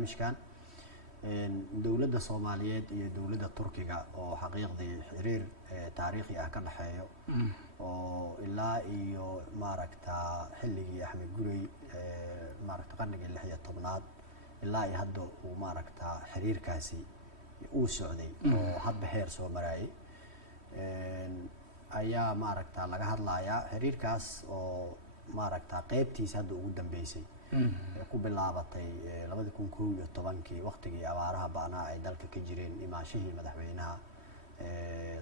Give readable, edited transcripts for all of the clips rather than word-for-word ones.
barnaamijkan dowladda Soomaaliyeed iyo dowladda Turkiga oo xaqiiqdii xiriir taariikhi ah ka dhaxeeyo oo ilaa iyo maaragta xilligii Axmed Gurey maaragta qarnigii 16aad ilaa iyo hadda uu maaragta xiriirkaasi uu socday oo hadba heer soo marayay ayaa maaragta laga hadlayaa xiriirkaas oo maaragta qaybtiisa hadda ugu dambeysay ku bilaabatay 2011 waqtigii abaaraha baanaa ay dalka ka jireen imaashihii madaxweynaha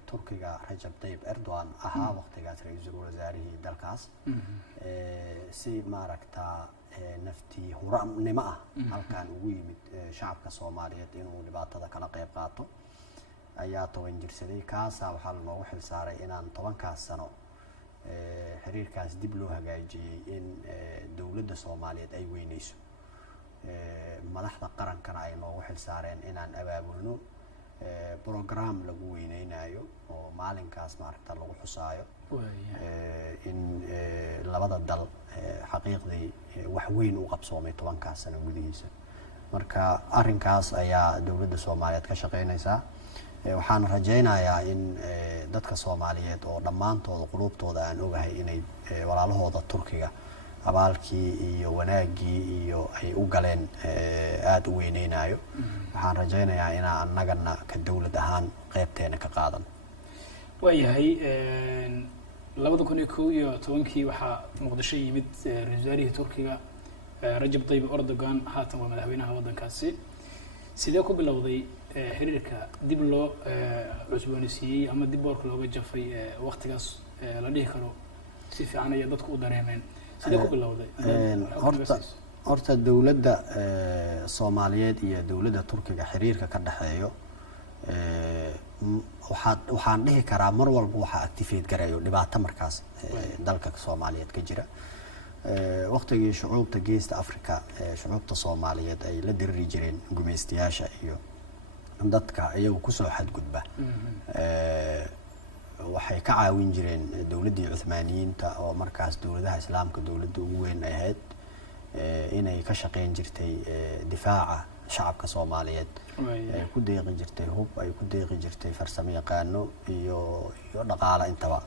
Turkiga Recep Tayyip Erdogan ahaa waqtigaas ra'iisul wasaarihii dalkaas si maaragta naftii huraanimo ah halkan ugu yimid shacabka Soomaaliyeed inuu dhibaatada kala qayb qaato ayaa 10 jirsaday kaas waxaa loogu xil saaray inaan 10kaas sano xiriirkaas dib loo hagaajiyay in dowladda Soomaaliyeed ay weynayso madaxda qarankana ay noogu xil saareen inaan abaabulno program lagu weynaynayo oo maalinkaas maaragta lagu xusaayo in labada dal xaqiiqdii wax weyn u qabsoomay 10kaas sano gudihiisa marka arrinkaas ayaa dowladda Soomaaliyeed ka shaqeynaysaa waxaan rajaynayaa in dadka Soomaaliyeed oo dhamaantooda qulubtooda aan ogahay inay walaalahooda Turkiga abaalkii iyo wanaagii iyo ay u galeen aad u weyneynayo waxaan rajaynayaa in annagana ka dawlad ahaan qaybteena ka qaadan waayahay 2011 waxaa Muqdisho yimid ra'iisul wasaarihii Turkiga Recep Tayyip Erdogan haatan waa madaxweynaha waddankaasi sidee ku bilowday xiriirka dib loo cusboonaysiiyay ama dib boorka looga jafay waqtigaas la dhihi karo si fiican ay dadku u dareemeen sidee ku bilowday horta dowladda Soomaaliyeed iyo dowladda Turkiga xiriirka ka dhaxeeyo waxaan dhihi karaa mar walba waxa activate gareeyo dhibaato markaas dalka Soomaaliyeed ka jira waqtigii shucuubta geesta Afrika shucuubta Soomaaliyeed ay la diriri jireen gumeystayaasha iyo dadka iyagu ku soo xadgudba waxay ka caawin jireen dowladdii Cuthmaaniyiinta oo markaas dowladaha islaamka dowladda ugu weyn ay ahayd inay ka shaqeyn jirtay difaaca shacabka Soomaaliyeed ay ku deeqi jirtay hub ay ku deeqi jirtay farsamo yaqaano iyo dhaqaale intaba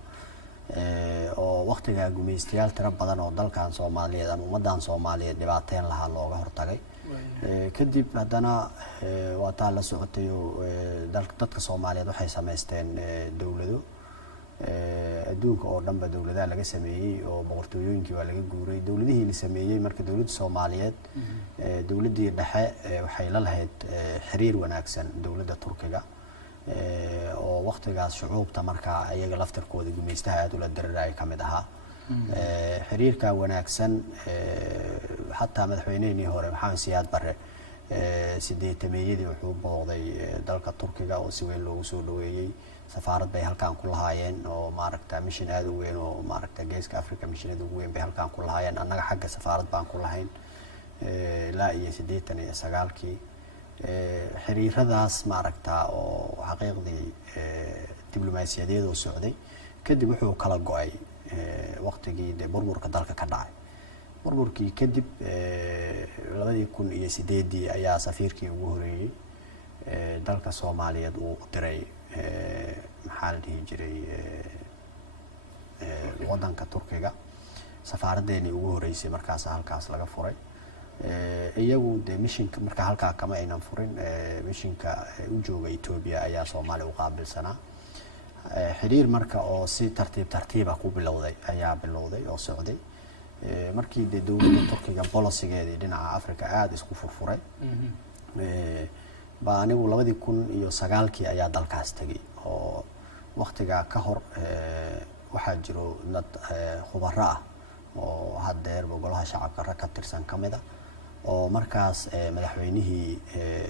oo waqtiga gumeystayaal tira badan oo dalkan Soomaaliyeed ama ummadan Soomaaliyeed dhibaateen lahaa looga hortagay kadib haddana waa taa la socotay dadka Soomaaliyeed waxay sameysteen dawlado adduunka oo dhanba dawladaha laga sameeyay oo boqortooyooyinkii waa laga guuray dawladihii la sameeyay marka dawladda Soomaaliyeed dawladdii dhexe waxay la lahayd xiriir wanaagsan dawladda Turkiga oo waqtigaas shucuubta marka ayaga laftirkooda gumeystaha aad ula diriray kamid ahaa xiriirka wanaagsan hatta madaxweynihii hore Maxamed Siyaad Barre sideetameeyadii wuxuu booqday dalka Turkiga oo si weyn loogu soo dhaweeyay safaarad bay halkaan ku lahaayeen oo maaragta mission aad u weyn oo maaragta geeska Afrika missionada ugu weyn bay halkaan ku lahaayeen annaga xagga safaarad baan ku lahayn ilaa iyo 89kii xiriiradaas maaragta oo xaqiiqdii diblomaasiyadeed oo socday kadib wuxuu kala go'ay waqtigii burburka dalka ka dhacay burburkii kadib 2008 ayaa safiirkii ugu horeeyay dalka Soomaaliyeed uu diray maxaa la dhihi jiray waddanka Turkiga safaaradeeni ugu horeysay markaas halkaas laga furay iyagu de missionka marka halka kama aynan furin missionka u jooga Ethiopia ayaa Soomaaliya u qaabilsanaa xiriir marka oo si tartiib ku bilowday ayaa bilowday oo socday markii dawladda Turkiga policygeedii dhinaca Afrika aad isku furfuray baa anigu 2009kii ayaa dalkaas tagay oo waqtiga ka hor waxaa jiro dad khubaro ah oo hadeer golaha shacabka ka tirsan kamida oo markaas madaxweynihii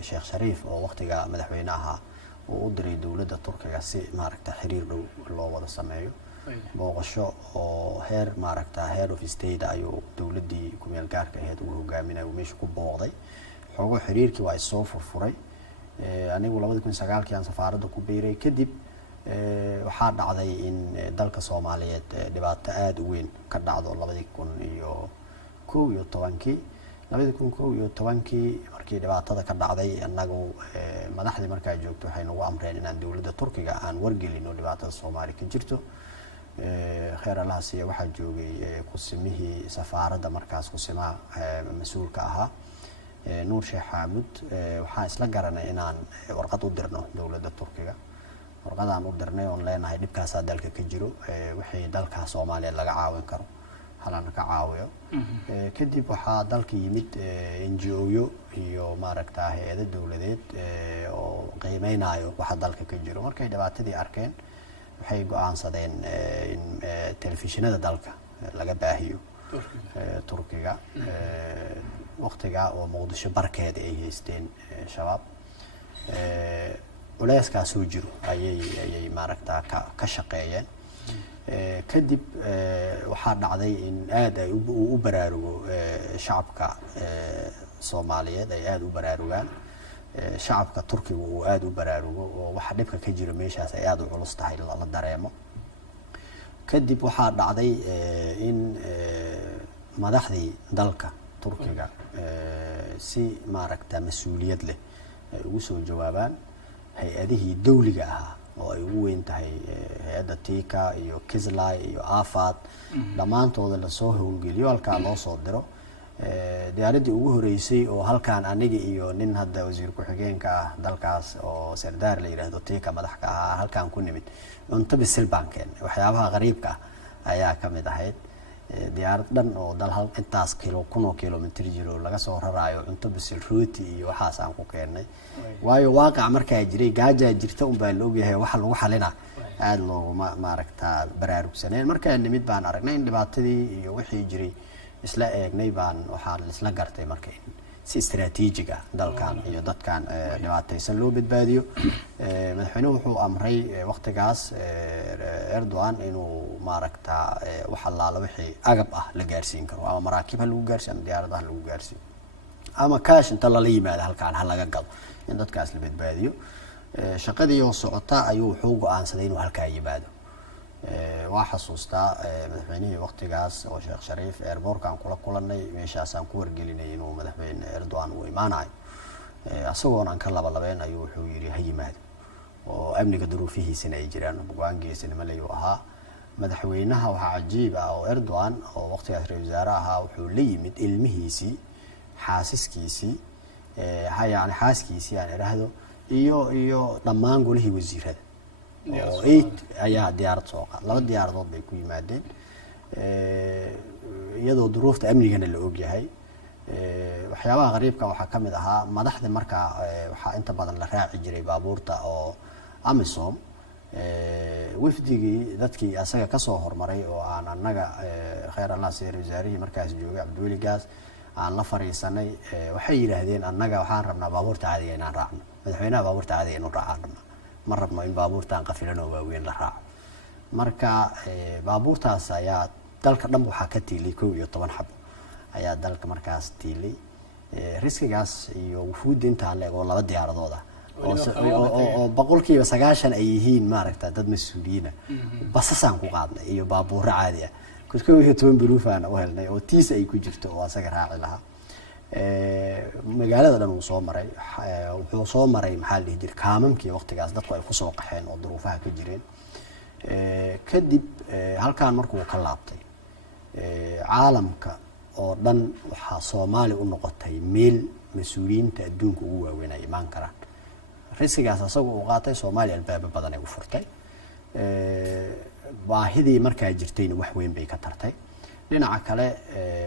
Sheekh Shariif oo waqtiga madaxweynaha uu u diray dawladda Turkiga si maaragta xiriir dhow loo wada sameeyo booqasho oo heer maaragta head of state ayuu dawladdii ku meel gaarka ahayd uu hogaaminayo meesha ku booqday xogo xiriirkii waa soo furfuray anigu 2009kii aan safaaradda ku biiray kadib waxaa dhacday in dalka Soomaaliyeed dhibaato aad u weyn ka dhacdo 2011kii 2011 markii dhibaatada ka dhacday annagu madaxdii markaa joogto waxay nagu amreen inaan dowladda Turkiga aan wargelino dhibaatada Soomaaliya ka jirto. Khayr Allah siiya waxaa joogay kusimihii safaaradda markaas kusimaha mas'uulka ahaa Nuur Sheekh Xaamud. waxaan isla garanay inaan warqad u dirno dowladda Turkiga. warqadaan u dirnay oo leenahay dhibkaas dalka ka jiro wixii dalka Soomaaliya laga caawin karo halana ka caawiyo. kadib waxaa dalka yimid NGO-yo iyo maaragtaa hay'ado dawladeed oo qiimeynayo waxa dalka ka jiro. markay dhibaatadii arkeen waxay go'aansadeen in telefishinada dalka laga baahiyo Turkiga. waqtiga oo Muqdisho barkeeda ay haysteen shabaab culayskaas soo jiro ayay maaragtaa ka shaqeeyeen. kadib waxaa dhacday in aad ay u baraarugo shacabka Soomaaliyeed ay aad u baraarugaan. shacabka Turkiga uu aad u baraarugo oo waxa dhibka ka jiro meeshaas ay aad u culus tahay la dareemo. kadib waxaa dhacday in madaxdii dalka Turkiga si maaragtaa mas'uuliyad leh ay ugu soo jawaabaan hay'adihii dawliga ahaa oo ay ugu weyn tahay hay'adda Tika iyo Kizlay iyo Afad dhamaantooda la soo howlgeliyo halkaa loo soo diro. diyaaradii ugu horeysay oo halkaan aniga iyo nin hadda wasiir ku-xigeenka ah dalkaas oo Sardar la yiraahdo Tika madax ka ah halkaan ku nimid cunto bisil baan keenay. waxyaabaha qariibka ayaa ka mid ahayd diyaarad dhan oo dal hal intaas kilomitir jiro laga soo raraayo cunto bisil rooti iyo waxaas aan ku keenay. waayo waaqac markaa jiray gaaja jirta un baa la ogyahay waxa lagu xalina aad looguma maaragtaa baraarugsaneen. markaa nimid baan aragnay in dhibaatadii iyo wixii jiray isla eegnay baan waxaa isla gartay marka in si istiraatiijig ah dalkan iyo dadkan dhibaataysan loo badbaadiyo. madaxweynuhu wuxuu amray waqtigaas Erdogan inuu maaragtaa wax allaala wixii agab ah la gaarsiin karo ama maraakiib ha lagu gaarsiin ama diyaaradaha lagu gaarsiin ama kaash inta lala yimaado halkaan ha laga gado in dadkaas la badbaadiyo. shaqadii oo socota ayuu wuxuu go'aansaday inuu halkaa yimaado. waa xasuustaa madaxweynihii waqtigaas oo Sheekh Shariif airportkan kula kulanay meeshaasaan ku wargelinay inuu madaxweyne Erdogan uu imaanayo. asagoon aan ka labalabeen ayuu wuxuu yiri ha yimaado oo amniga duruufihiisina ay jiraan go'aankiisana leeyo ahaa. madaxweynaha waxa cajiib ah oo Erdogan oo waqtigaas ra'iisul wasaare ahaa wuxuu la yimid ilmihiisii xaaskiisii yani xaaskiisii aan iraahdo iyo dhammaan golihii wasiirada oo 8 ayaa diyaarad soo qaaday. 2 diyaaradood bay ku yimaadeen iyadoo duruufta amnigana la og yahay. waxyaabaha qariibka waxaa ka mid ahaa madaxda markaa waxaa inta badan la raaci jiray baabuurta oo Amisom. wafdigii dadkii asaga ka soo hormaray oo aan annaga Khayr Allah siiya wasaarihii markaas joogay Cabdiweli Gaas aan la fariisanay waxay yiraahdeen annaga waxaan rabnaa baabuurta caadiga inaan raacno. madaxweynaha baabuurta caadiga inuu raacno ma rabno in baabuurtaan qafilan oo waaweyn la raaco. marka baabuurtaas ayaa dalka dhan waxaa ka tiilay 11 xabo ayaa dalka markaas tiilay. riskigaas iyo wufuud intaan leeg oo 2 diyaaradood ah oo boqolkiiba 90 ay yihiin maaragtaa dad mas'uuliyiin basasaan ku qaadnay iyo baabuur caadi ah. 11 biruufaan oo helnay oo tiis ay ku jirto oo asaga raaci lahaa. magaalada dhan uu soo maray wuxuu soo maray maxaa la dhihi jiray kaamamkii waqtigaas dadku ay ku soo qaxeen oo duruufaha ka jireen. kadib halkaan markuu ka laabtay caalamka oo dhan waxaa Soomaali u noqotay meel mas'uuliyiinta adduunka ugu waaweyn ay imaan karaan. riskigaas asagoo u qaatay Soomaaliya albaab badan ay u furtay. baahidii markaa jirtayna wax weyn bay ka tartay. dhinaca kale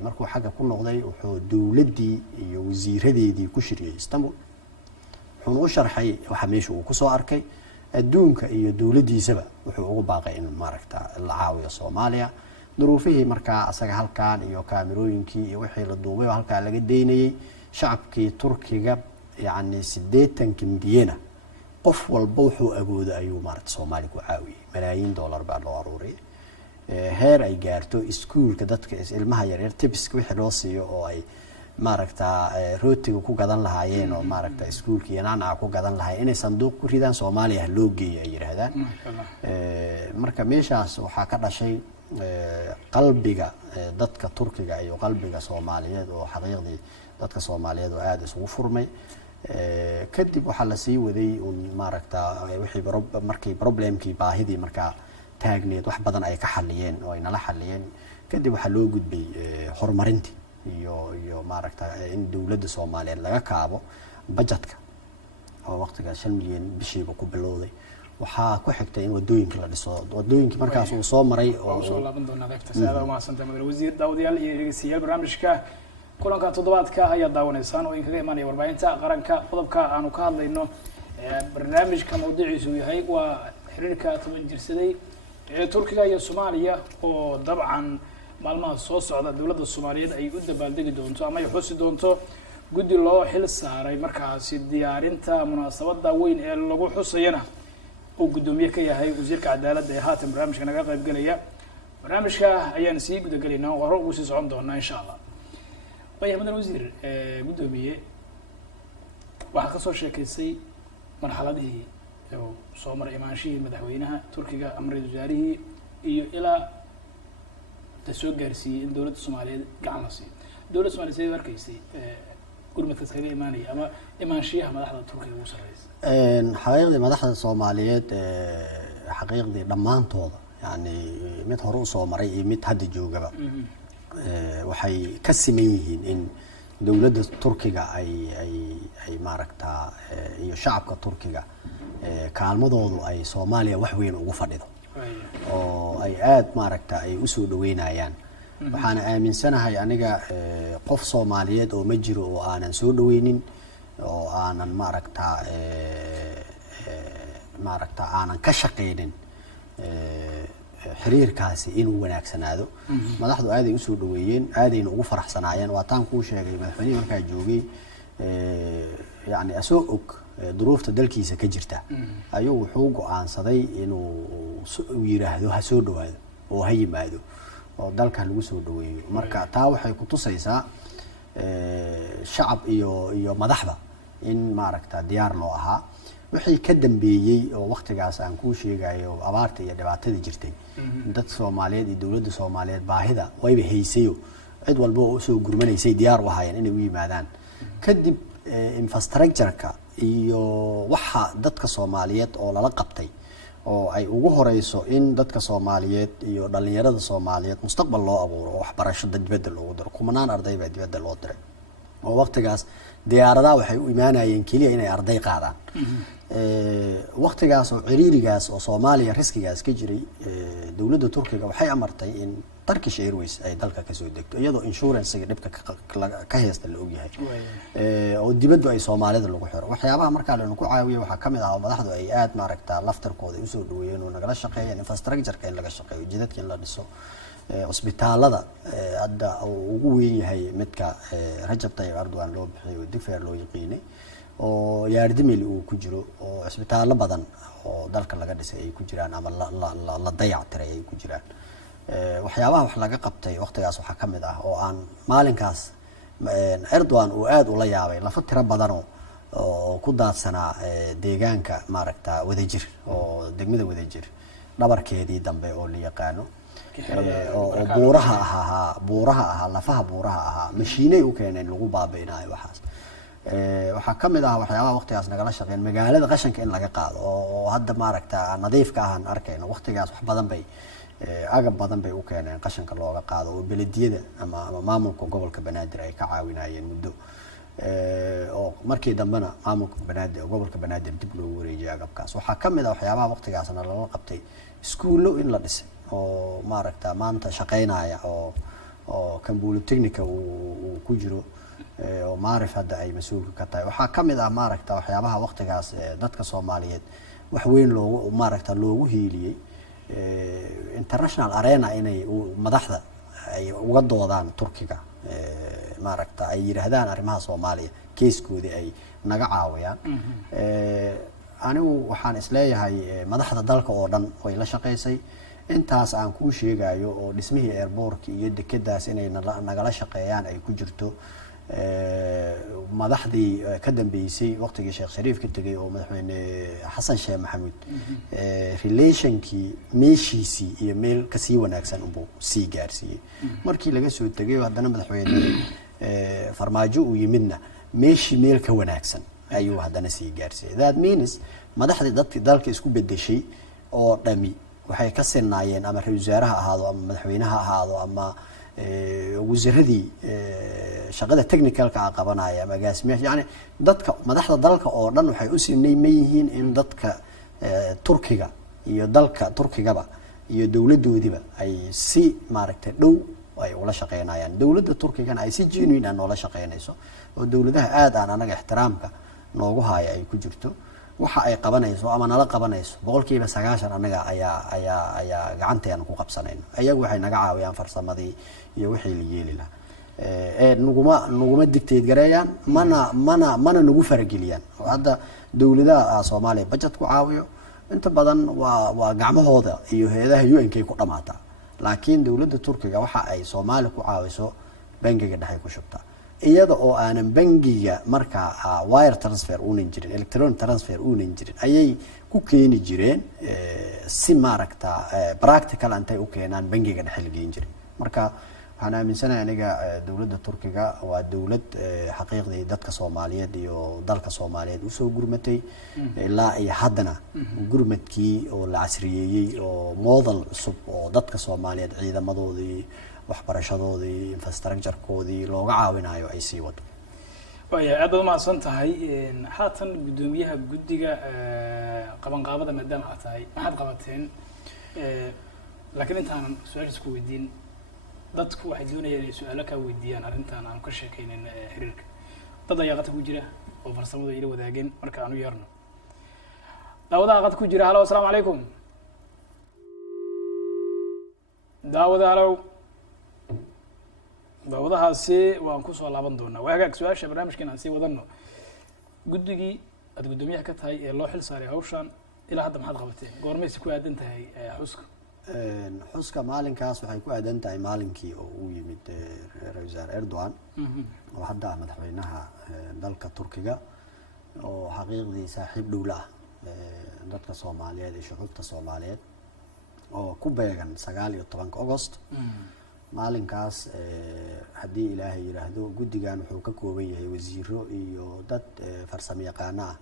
markuu xagga ku noqday wuxuu dawladdii iyo wasiiradeedii ku shiriyay Istanbul. wuxuu u sharxay waxa meesha uu ku soo arkay adduunka iyo dawladdiisaba wuxuu ugu baaqay in maaragtaa la caawiyo Soomaaliya. duruufihii markaa asaga halkaan iyo kaamirooyinkii iyo wixii la duubay halkaa laga deynayay shacabkii Turkiga يعني 80 milyan qof walba wuxuu awoodo ayuu maarta Soomaali ku caawiyay malaayiin dollar baa loo aruuriyay. heer ay gaarto iskuulka dadka ilmaha yar yar tibiska wixii loo siiyo oo ay maaragta rootiga ku gadan lahaayeen oo maaragta iskuulka yanaana ku gadan lahaayeen inay sanduuq ku ridaan Soomaaliya loo geeyay ay yiraahdaan. marka meeshaas waxaa ka dhashay qalbiga dadka Turkiga iyo qalbiga Soomaaliyeed oo xaqiiqdii dadka Soomaaliyeed oo aad isugu furmay kadib waxaa la sii waday un maaragta wixii markii problemkii baahidii markaa taagneed wax badan ay ka xaliyeen oo ay nala xaliyeen kadib waxaa loo gudbay horumarintii iyo maaragta in dawladda Soomaaliyeed laga kaabo budgetka oo waqtiga 5 milyan bishiiba ku bilowday waxaa ku xigtay in wadooyinka la dhiso wadooyinka markaas uu soo maray oo soo laaban doona qaybta saada ma santa madal wasiir daawadayaal iyo dhageystayaal barnaamijka kulanka toddobaadka ayaa daawanaysaan oo inkaga imaanaya warbaahinta qaranka qodobka aanu ka hadlayno barnaamijka mawduuciisu yahay waa xiriirka toban jirsaday ee Turkiga iyo Soomaaliya oo dabcan maalmaha soo socda dawladda Soomaaliyeed ay u dabaaldegi doonto ama ay xusi doonto guddi loo xil saaray markaasi diyaarinta munaasabada weyn ee lagu xusayana oo gudoomiye ka yahay wasiirka cadaaladda ee haatan barnaamijka naga qayb galaya barnaamijka ayaan sii guda galaynaa oo hore ugu sii socon doonaa insha Allah way madal wasiir gudoomiye waxa ka soo sheekaysay marxaladii oo soo maray imaanshihii madaxweynaha Turkiga amray wasaarihii iyo ilaa soo gaarsiiyay in dawladda Soomaaliyeed gacan la siiyo dawladda Soomaaliyeed ay arkaysay gurmadka kaga imaanaya ama imaanshiyaha madaxda Turkiga ugu sarreeyay xaqiiqdii madaxda Soomaaliyeed xaqiiqdii dhamaantooda yani mid hore u soo maray iyo mid hadda joogaba waxay ka siman yihiin in dawladda Turkiga ay maaragta iyo shacabka Turkiga kaalmadoodu ay Soomaaliya wax weyn ugu fadhido oo ay aad maaragta ay u soo dhaweynayaan waxaan aaminsanahay aniga qof Soomaaliyeed oo ma jiro oo aanan soo dhaweynin oo aanan maaragta aanan ka shaqeynin xiriirkaasi inuu wanaagsanaado madaxdu aad ay u soo dhaweeyeen aadayna ugu faraxsanaayeen waa taan ku sheegay madaxweynaha markaa joogay yani asoo og duruufta dalkiisa ka jirta ayuu wuxuu go'aansaday inuu yiraahdo ha soo dhawaado oo ha yimaado oo dalka lagu soo dhaweeyo marka taa waxay ku tusaysaa shacab iyo madaxda in maaragta diyaar loo ahaa wixii ka dambeeyay oo waqtigaas aan ku sheegayo abaarta iyo dhibaatada jirtay dad Soomaaliyeed iyo dawladda Soomaaliyeed baahida wayba haysayo cid walba oo soo gurmanaysay diyaar u ahaayeen inay u yimaadaan kadib infrastructure-ka iyo waxa dadka Soomaaliyeed oo lala qabtay oo ay ugu horeyso in dadka Soomaaliyeed iyo dhalinyarada Soomaaliyeed mustaqbal loo abuuro waxbarasho dibadda loogu diro kumanaan arday baa dibadda loo diray oo waqtigaas diyaaradaha waxay u imaanayeen kaliya inay arday qaadaan waqtigaas oo ciriirigaas oo Soomaaliya riskigaas ka jiray dawladda Turkiga waxay amartay in Turkish Airways ay dalka ka soo degto iyadoo insurance-ga dhibka ka haysta la ogyahay oo dibadda ay Soomaalida lagu xiro waxyaabaha markaa la ku caawiyo waxa kamid ah madaxdu ay aad maaragta laftarkooda u soo dhaweeyeen oo nagala shaqeeyeen infrastructure-ka in laga shaqeeyo jidadka in la dhiso cusbitaalada hadda ugu weyn yahay midka Rajab Tayyip Erdogan loo bixiyo Digfaar loo yaqiinay oo yaardimil uu ku jiro oo cusbitaalo badan oo dalka laga dhisay ay ku jiraan ama la dayactiray ay ku jiraan waxyaabaha wax laga qabtay waqtigaas waxa kamid ah oo aan maalinkaas Erdogan uu aad u la yaabay lafa tira badan oo ku daadsanaa deegaanka maaragta wadajir oo degmada wadajir dhabarkeedii dambe oo la yaqaano oo buuraha ahaa lafaha buuraha ahaa mashiinay u keeneen lagu baabi'inayo waxaas waxaa kamid ah waxyaabaha waqtigaas nagala shaqeyn magaalada qashanka in laga qaado oo hadda maaragta nadiifka ahaan arkayno waqtigaas wax badan bay agab badan bay u keeneen qashanka looga qaado oo belediyada ama maamulka gobolka Banaadir ay ka caawinayeen muddo oo markii dambena maamulka Banaadir gobolka Banaadir dib loo wareejiyay agabkaas waxaa kamid ah waxyaabaha waqtigaasna laga qabtay iskuulo in la dhisay oo maaragta maanta shaqeynaya oo Kambulo Technica uu ku jiro oo maarif hadda ay mas'uul ka tahay waxa kamid ah maaragta waxyaabaha waqtigaas dadka Soomaaliyeed wax weyn loogu hiiliyay international arena inay madaxda ay uga doodaan Turkiga maaragta ay yiraahdaan arrimaha Soomaaliya keeskoodii ay naga caawiyaan anigu waxaan isleeyahay madaxda dalka oo dhan way la shaqeysay intaas aan ku sheegayo oo dhismihii airport iyo dekedaas inay nagala shaqeeyaan ay ku jirto madaxdii ka dambeysay waqtigii Sheekh Shariif ka tagay oo madaxweyne Xasan Sheekh Maxamuud relationkii meeshiisii iyo meel ka sii wanaagsan uu sii gaarsiiyay markii laga soo tagay haddana madaxweyne farmaajo uu yimidna meeshii meel ka wanaagsan ayuu haddana sii gaarsiiyay. That means madaxdii dadkii dalka isku bedeshay oo dhami waxay ka sinaayeen ama ra'iisul wasaaraha ahaado ama madaxweynaha ahaado ama wasiiradii shaqada technicalka qabanaya ama agaasimayaasha, yani dadka madaxda dalka oo dhan waxay u sinayman yihiin in dadka Turkiga iyo dalka Turkigaba iyo dawladoodiba ay si maaragtay dhow ay ula shaqeynayaan. Dawladda Turkigana ay si genuine ah ula shaqeynayso oo dawladaha aad aan anaga ixtiraamka noogu haya ay ku jirto. waxa ay qabanayso ama nala qabanayso 90% anaga ayaa gacanteena ku qabsanayno. Ayagu waxay naga caawiyaan farsamadii iyo wixii la yeeli lahaa. nuguma dictate gareeyaan mana nagu farageliyaan. Hadda dawladaha Soomaaliya budget ku caawiyo inta badan waa gacmahooda iyo hay'adaha UN-ka ku dhamaata. Laakiin dawladda Turkiga waxa ay Soomaaliya ku caawiso bangiga dhexe ku shubta, iyada oo aanan bangiga marka wire transfer uunan jirin, electronic transfer uunan jirin, ayay ku keeni jireen si maaragta practical antay u keenaan bangiga dhexe la geyn jiray. Marka waxaan aaminsanahay aniga dawladda Turkiga waa dawlad xaqiiqdii dadka Soomaaliyeed iyo dalka Soomaaliyeed u soo gurmatay ilaa ay haddana gurmadkii oo la casriyeeyay oo model cusub oo dadka Soomaaliyeed ciidamadoodii waxbarashadoodii infrastructure-koodii looga caawinayo ay sii wado. Waayo aad baad mahadsan tahay. Haatan gudoomiyaha guddiga qabanqaabada maadaama aad tahay maxaad qabateen? Laakiin intaan su'aashaas ku weydiin dadku waxay doonayaan inay su'aalo ka weydiiyaan arrintan aan ka sheekaynin xiriirka. Dad ayaa qad ku jira oo farsamada ila wadaageen marka aanu yeerno. daawadaha qad ku jira. Halo, assalaamu calaykum. daawadahaasi waan ku soo laaban doonaa. waa hagaag su'aasha barnaamijkan aan sii wadano. guddigii aad gudoomiyaha ka tahay ee loo xil saaray hawshan ilaa hadda maxaad qabateen? goormaysi ku aadan tahay xuska? xuska maalinkaas waxay ku aadan tahay maalinkii oo uu yimid ra'iisul wasaare Erdogan oo hadda madaxweynaha dalka Turkiga oo xaqiiqdii saaxiib dhow la ah dadka Soomaaliyeed iyo shucuubta Soomaaliyeed oo ku beegan 19 August. maalinkaas haddii Ilaahay yiraahdo guddigan wuxuu ka kooban yahay wasiiro iyo dad farsamo yaqaan ah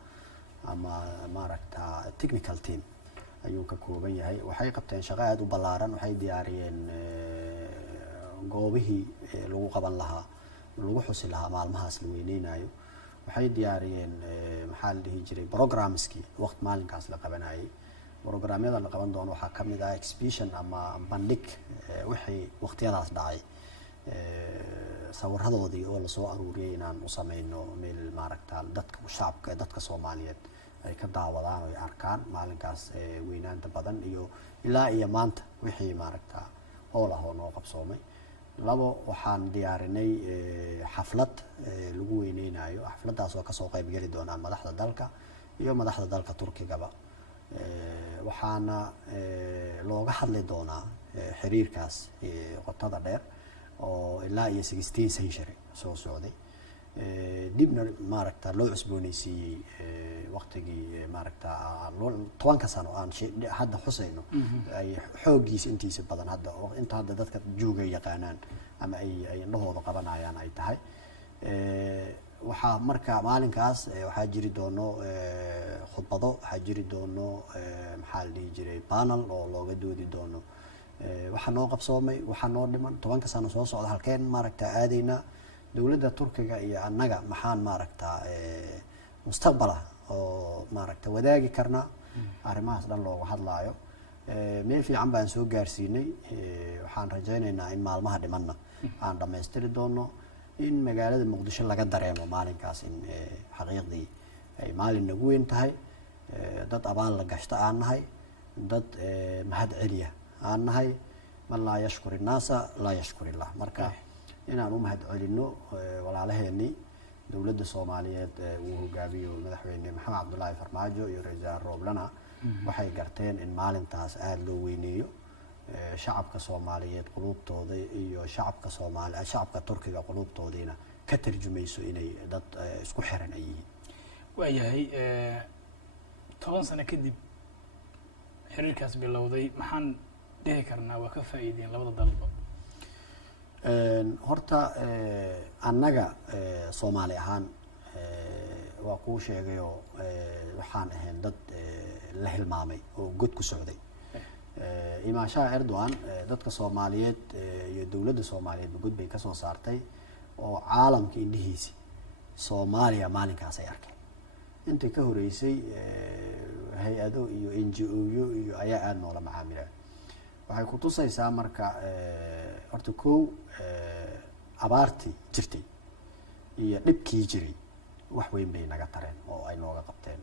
ama maaragta technical team ayuu ka kooban yahay. waxay qabteen shaqo aad u ballaaran. waxay diyaariyeen goobihii lagu qaban lahaa lagu xusi lahaa maalmahaas la weyneynayo. waxay diyaariyeen maxaa la dhihi jiray programskii waqti maalinkaas la qabanayay. programyada la qaban doono waxaa ka mid ah exhibition ama bandhig wixii waqtiyadaas dhacay sawiradoodii oo la soo aruuriyay inaan u sameeyno meel maaragta dadka shacabka dadka Soomaaliyeed ay ka daawadaan oo ay arkaan maalinkaas weynaanta badan iyo ilaa iyo maanta wixii maaragta howlaha oo noo qabsoomay. labo waxaan diyaarinay xaflad lagu weyneynayo. xafladaas oo ka soo qayb gali doona madaxda dalka iyo madaxda dalka Turkigaba. waxaana looga hadli doonaa xiriirkaas qotada dheer oo ilaa iyo 16 century soo socday. dibna maaragta loo cusboonaysiiyey waqtigii maaragta 10 sano aan hadda xusayno ay xoogiisa intiisa badan hadda inta hadda dadka jooga yaqaanaan ama ay indhahooda qabanayaan ay tahay. waxaa marka maalinkaas waxaa jiri doono khudbado, waxaa jiri doono maxaa la dhihi jiray panel oo looga doodi doono waxa noo qabsoomay, waxa noo dhiman 10 sano soo socda halkeen maaragta aadayna dawladda Turkiga iyo annaga maxaan maaragta mustaqbala oo maaragta wadaagi karna arrimahaas dhan looga hadlaayo. meel fiican baan soo gaarsiinay. waxaan rajaynaynaa in maalmaha dhimanna aan dhameystiri doono in magaalada Muqdisho laga dareemo maalinkaas in xaqiiqdii ay maalin nagu weyn tahay. dad abaal la gashta aan nahay, dad mahad celiya aan nahay. man laa yashkuri naasa laa yashkuri illah. marka inaan u mahad celino walaalaheennii dawladda Soomaaliyeed uu hogaamiyo madaxweyne Maxamed Cabdullaahi Farmaajo iyo ra'iisul wasaare Rooblana waxay garteen in maalintaas aad loo weyneeyo shacabka Soomaaliyeed qulubtooda iyo shacabka Turkiga qulubtoodiina ka tarjumayso inay dad isku xiran ay yihiin. waayahay 10 sano kadib xiriirkaas bilowday maxaan dhihi karnaa waa ka faa'iideen labada dalba? horta annaga Soomaali ahaan waa kuu sheegayoo waxaan ahayn dad la hilmaamay oo god ku socday imaanshaha Erdogan dadka Soomaaliyeed iyo dawladda Soomaaliyeed god bay ka soo saartay oo caalamka indhihiisa Soomaaliya maalinkaas ay arkeen inta ka horeysay hay-ado iyo NGO iyo ayaa aad noola macaamilay waxay ku tusaysaa marka horta koow abaartii jirtay iyo dhibkii jiray wax weyn bay naga tareen oo ay nooga qabteen